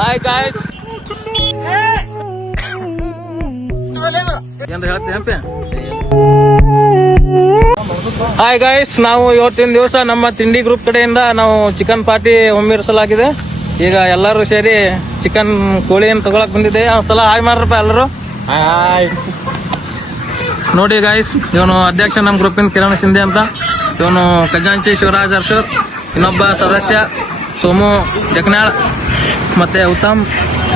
Hi guys, ಏನ್ರ ಹೇಳ್ತೇನಪ್ಪ? Hi guys, ನಾವು ಇವತ್ತಿನ ದಿವಸ ನಮ್ಮ ತಿಂಡಿ ಗ್ರೂಪ್ ಕಡೆಯಿಂದ ನಾವು ಚಿಕನ್ ಪಾರ್ಟಿ ಹೊಮ್ಮಿರಿಸಲಾಗಿದೆ. ಈಗ ಎಲ್ಲರೂ ಸೇರಿ ಚಿಕನ್ ಕೋಳಿಯನ್ನು ತಗೊಳಕ್ ಬಂದಿದೆ. ಒಂದ್ಸಲ ಹಾಯ್ ಮಾಡ್ರಪ್ಪ ಎಲ್ಲರೂ. ನೋಡಿ ಗಾಯ್ಸ್, ಇವನು ಅಧ್ಯಕ್ಷ ನಮ್ಮ ಗ್ರೂಪಿನ ಕಿರಣ್ ಶಿಂದೆ ಅಂತ. ಇವನು ಖಜಾಂಚಿ ಶಿವರಾಜ್ ಅರ್ಶೂರ್, ಇನ್ನೊಬ್ಬ ಸದಸ್ಯ ಸೋಮು ಜಕ್ನಾಳ್, ಮತ್ತೆ ಉತ್ತಮ್,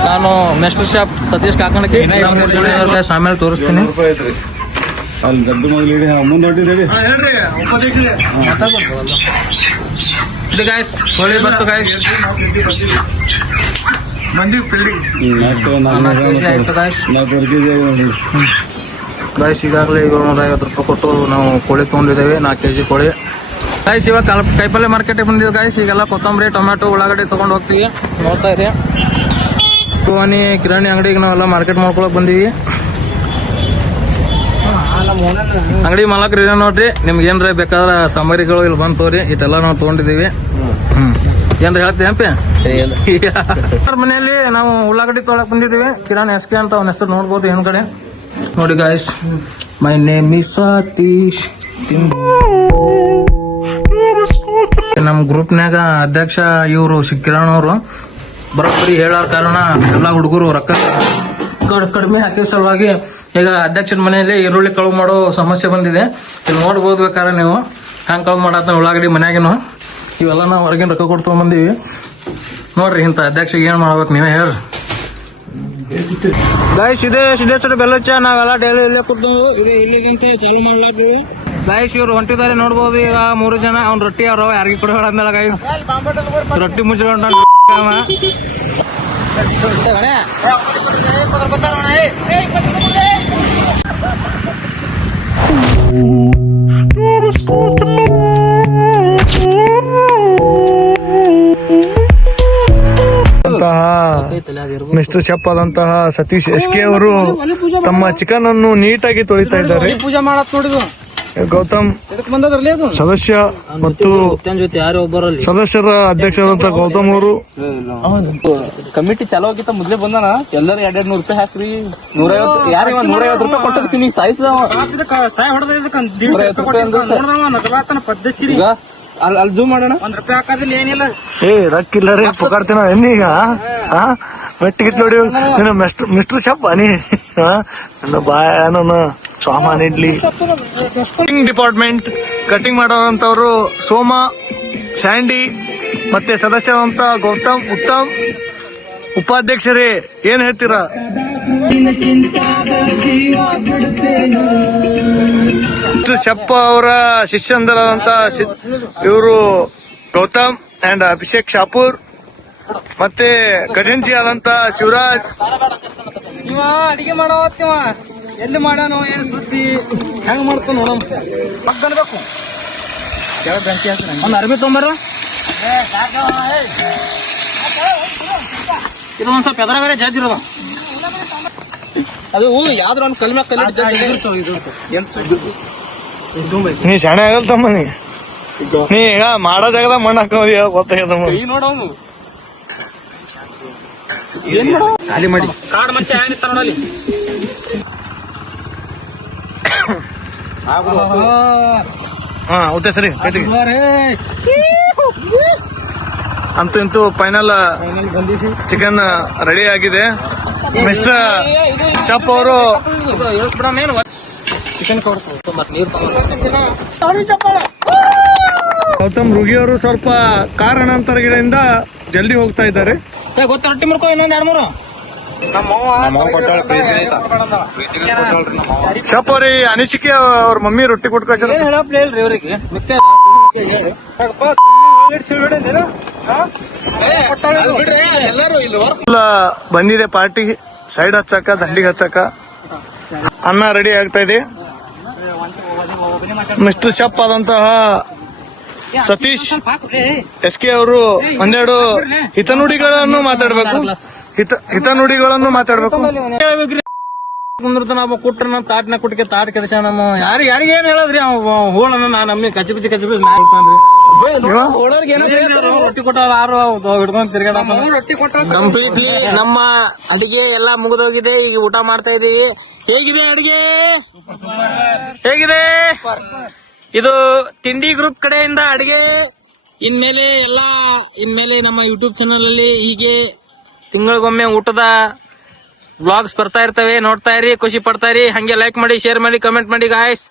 ನಾನು ಮೆಸ್ಟರ್ ಶಾಪ್ ಸತೀಶ್ ಕಾಕಣಕಿ. ಆಮೇಲೆ ತೋರಿಸ್ತೀನಿ. ಕೋಳಿ ಬಸ್ತು ಗಾಯ್ಸ್, ಗಾಯ್ಸ್ ಈಗಾಗಲೇ 750 ರೂಪಾಯಿ ಕೊಟ್ಟು ನಾವು ಕೋಳಿ ತಗೊಂಡಿದ್ದೇವೆ. 4 kg ಕೋಳಿ ಗಾಯ್ಸ್. ಇವಾಗ ಕೈಪಲ್ಲೆ ಮಾರ್ಕೆಟಿಗೆ ಬಂದಿದ್ದು ಗಾಯ್ಸ್. ಈಗೆಲ್ಲ ಕೊತ್ತಂಬರಿ, ಟೊಮ್ಯಾಟೊ, ಉಳ್ಳಾಗಡ್ಡಿ ತಗೊಂಡು ಹೋಗ್ತೀವಿ. ನೋಡ್ತಾ ಇದೆ ಭವಾನಿ ಕಿರಾಣಿ ಅಂಗಡಿಗೆ ನಾವೆಲ್ಲ ಮಾರ್ಕೆಟ್ ಮಾಡ್ಕೊಳಕ್ ಬಂದೀವಿ. ಅಂಗಡಿ ಮಾಲಕ್ರು ಇದೆ ನೋಡ್ರಿ. ನಿಮ್ಗೆ ಏನ್ರ ಬೇಕಾದ್ರ ಸಾಮಗ್ರಿಗಳು ಇಲ್ಲಿ ಬಂದ್ ತೋರಿ. ಇದೆಲ್ಲ ನಾವು ತಗೊಂಡಿದೀವಿ. ಏನ್ರ ಹೇಳ್ತೀನಪ್ಪ? ಮನೆಯಲ್ಲಿ ನಾವು ಉಳ್ಳಾಗಡ್ಡಿ ತೊಗೊಳಕ್ ಬಂದಿದೀವಿ. ಕಿರಾಣಿ SK ಅಂತ ಅವನ ಹೆಸರು ನೋಡ್ಬೋದು ಏನ್ ಕಡೆ. ನೋಡಿ guys, my name is Satish. ನಮ್ ಗ್ರೂಪ್ನ್ಯಾಗ ಅಧ್ಯಕ್ಷ ಇವ್ರು ಕಿರಣ್ ಅವರು ಬರೋಬ್ಬರಿ ಹೇಳಾರ ಕಾರಣ ಎಲ್ಲಾ ಹುಡುಗರು ರೊಕ್ಕ ಕಡಿಮೆ ಹಾಕಿದ ಸಲುವಾಗಿ ಈಗ ಅಧ್ಯಕ್ಷನ ಮನೆಯಲ್ಲಿ ಈರುಳ್ಳಿ ಕಳುವು ಮಾಡೋ ಸಮಸ್ಯೆ ಬಂದಿದೆ. ಇಲ್ಲಿ ನೋಡ್ಬೋದು ಬೇಕಾದ್ರೆ ನೀವು ಹ್ಯಾಂಗ್ ಕಳುವು ಮಾಡತ್ತ ಉಳ್ಳಾಗಡ್ಡಿ ಮನ್ಯಾಗೇನು. ಇವೆಲ್ಲ ನಾವು ಹೊರಗಿನ ರೊಕ್ಕ ಕೊಟ್ಟು ತಗೊಂಡ್ಬಂದೀವಿ. ನೋಡ್ರಿ ಇಂಥ ಅಧ್ಯಕ್ಷಗೆ ಏನ್ ಮಾಡ್ಬೇಕು ನೀವೇ ಹೇಳ್ರಿ. ಗಾಯ್ಸ್, ಇದೇ ಸಿದ್ದೇಶ್ವರ ಬೆಲ್ಲಚ್ಚ. ನಾವೆಲ್ಲ ಡೈಲಿ ಇಲ್ಲೇ ಕೊಟ್ಟು ಇಲ್ಲಿಗಂತ ಚಾಲು ಮಾಡ್ಲಾಗ್ತೀವಿ. ಗಾಯ್ಸ್, ಇವ್ರು ಹೊಂಟಿದ್ದಾರೆ ನೋಡ್ಬೋದು. ಈಗ 3 ಜನ. ಅವ್ನ ರೊಟ್ಟಿ ಅವ್ರು ಯಾರಿಗೆ ಕೊಡಬೇಡ ಅಂದಲ್ಲ ಗಾಯ್ಸ್. ರೊಟ್ಟಿ ಮುಚ್ಚಿಕೊಂಡ ಮಿಸ್ಟರ್ ಶೆಫ್ ಆದಂತಹ ಸತೀಶ್ SK ಅವರು ತಮ್ಮ ಚಿಕನ್ ಅನ್ನು ನೀಟಾಗಿ ತೊಳಿತಾ ಇದ್ದಾರೆ. ಪೂಜೆ ಮಾಡತ್ ನೋಡಿದ್ವು. ಗೌತಮ್ ಸದಸ್ಯ ಮತ್ತು ಸದಸ್ಯರ ಅಧ್ಯಕ್ಷರಾದಂತಹ ಗೌತಮ್ ಅವರು ಕಮಿಟಿ ಚಾಲೂ ಆಗಿತ್ತ ಮೊದ್ಲೇ ಬಂದಾನ. ಎಲ್ಲರೂ 200 ರೂಪಾಯಿ ಹಾಕ್ರಿ. 150 ಯಾರು 150 ರೂಪಾಯಿ ಕೊಟ್ಟಿರ್ತೀನಿ. ಅಲ್ಲಿ ಜೂಮ್ ಮಾಡೋಣ. 1 ರೂಪಾಯಿ ಹಾಕೋದಿಲ್ಲ, ಏನಿಲ್ಲ. ರೊಕ್ಕಿಲ್ಲ ರೀ, ಪುಕಾರ್ತೀನ ಎನ್ನೀಗ ಮೆಟ್ಟಿಗಿಟ್ ನೋಡಿ. ಮಿಸ್ಟರ್ ಶೆಫ್ ಅನಿ ನನ್ನ ಬಾಯ ನನ್ನ ಸಾಮಾನ್ ಇಡ್ಲಿ. ಕಟಿಂಗ್ ಡಿಪಾರ್ಟ್ಮೆಂಟ್ ಕಟಿಂಗ್ ಮಾಡೋರಂತವ್ರು ಸೋಮ, ಸ್ಯಾಂಡಿ, ಮತ್ತೆ ಸದಸ್ಯರಂತ ಗೌತಮ್, ಉತ್ತಮ್. ಉಪಾಧ್ಯಕ್ಷರೇ ಏನ್ ಹೇಳ್ತೀರಾ? ಶೆಫ್ ಅವರ ಶಿಷ್ಯಂದರಾದಂತ ಇವರು ಗೌತಮ್ ಅಂಡ್ ಅಭಿಷೇಕ್ ಶಾಪೂರ್, ಮತ್ತೆ ಖಜಾಂಚಿ ಆದಂತ ಶಿವರಾಜ್. ಇವ ಅಡಿಗೆ ಮಾಡವತ್ತಿವ ಎಲ್ಲಿ ಮಾಡ್ಯಾನೋ ಏನ್ ಸುದ್ದಿ ಹೆಂಗ್ ಮಾಡ್ತಾನ ನೋಡಮ್. ಅನ್ಬೇಕು ಒಂದ್ ಅರ್ಬಿ ತೊಂಬರ. ಇದು ಒಂದ್ ಸ್ವಲ್ಪ ಎದರ ಬೇರೆ ಜಡ್ಜ್ ಇರೋದು. ಅದು ಯಾವ್ದ್ರ ಒಂದು ಕಲ್ಮ್ಯಾಗ ನೀ ಶಾಣೆ ಆಗಲ್ ತಮ್ಮ. ನೀ ಈಗ ಮಾಡೋ ಜಾಗದಾಗ ಮಣ್ಣು ಹಾಕೋದಿ ಗೊತ್ತಾಗ್ಯದಮ್ಮ. ನೋಡವನು ಏನ್ ಮಾಡೋ ಖಾಲಿ ಮಾಡಿ ಕಾಡ್ ಮನುಷ್ಯ ಏನಿತ್ತ ನೋಡಲಿ. ಹಾ ಓಕೆ ಸರಿ. ಅಂತೂ ಇಂತೂ ಫೈನಲ್ ಚಿಕನ್ ರೆಡಿ ಆಗಿದೆ. ಮಿಸ್ಟರ್ ಶೆಫ್ ಅವರು ಗೌತಮ್ ರುಗಿ ಅವರು ಸ್ವಲ್ಪ ಕಾರಣಾಂತರಗಳಿಂದ ಜಲ್ದಿ ಹೋಗ್ತಾ ಇದ್ದಾರೆ. ಗೊತ್ತ ರೊಟ್ಟಿ ಮುರ್ಕೋ ಇನ್ನೊಂದ್ 2-3. ಶೆಫ್ ಅವ್ರಿ ಅನಿಸಿಕೆ ಅವ್ರ ಮಮ್ಮಿ ರೊಟ್ಟಿ ಕೊಟ್ಟು ಕಳ್ಸಾರ. ಹೇಳ್ರಿ ಇವ್ರಿಗೆ ಬಂದಿದೆ ಪಾರ್ಟಿ. ಸೈಡ್ ಹಚ್ಚಕ, ದಂಡಿಗೆ ಹಚ್ಚಕ ಅನ್ನ ರೆಡಿ ಆಗ್ತಾ ಇದೆ. ಮಿಸ್ಟರ್ ಶೆಫ್ ಆದಂತಹ ಸತೀಶ್ SK ಅವರು ಒಂದೆರಡು ಹಿತನುಡಿಗಳನ್ನು ಮಾತಾಡ್ಬೇಕು. ಹಿತನುಡಿಗಳನ್ನು ಮಾತಾಡ್ಬೇಕು. ಕುಂದಿರ್ತಾನ ಕುಟ್ರನ ತಾಟ್ನ ಕುಟ್ಟಿಗೆ ತಾಟ್ ಕೆಲ್ಸ ನಮ್ಮ ಯಾರಿಗೆ ಏನ್ ಹೇಳದ್ರಿ. ಹೋಳನ್ನ ನಾ ನಮ್ಮಿ ಕಚ್ಚಿ ಬಿಚ್ಚಿ ನಾ ಹೇಳ್ತಾನ್ರಿ. ಕಂಪ್ಲೀಟ್ಲಿ ನಮ್ಮ ಅಡಿಗೆ ಎಲ್ಲ ಮುಗಿದೋಗಿದೆ. ಈಗ ಊಟ ಮಾಡ್ತಾ ಇದೀವಿ. ಹೇಗಿದೆ ಅಡಿಗೆ? ಹೇಗಿದೆ? ಇದು ತಿಂಡಿ ಗ್ರೂಪ್ ಕಡೆಯಿಂದ ಅಡಿಗೆ. ಇನ್ಮೇಲೆ ನಮ್ಮ ಯೂಟ್ಯೂಬ್ ಚಾನಲ್ ಅಲ್ಲಿ ಹೀಗೆ ತಿಂಗಳಿಗೊಮ್ಮೆ ಊಟದ ಬ್ಲಾಗ್ಸ್ ಬರ್ತಾ ಇರ್ತವೆ. ನೋಡ್ತಾ ಇರಿ, ಖುಷಿ ಪಡ್ತಾ ಇರಿ. ಹಂಗೆ ಲೈಕ್ ಮಾಡಿ, ಶೇರ್ ಮಾಡಿ, ಕಮೆಂಟ್ ಮಾಡಿ ಗಾಯ್ಸ್.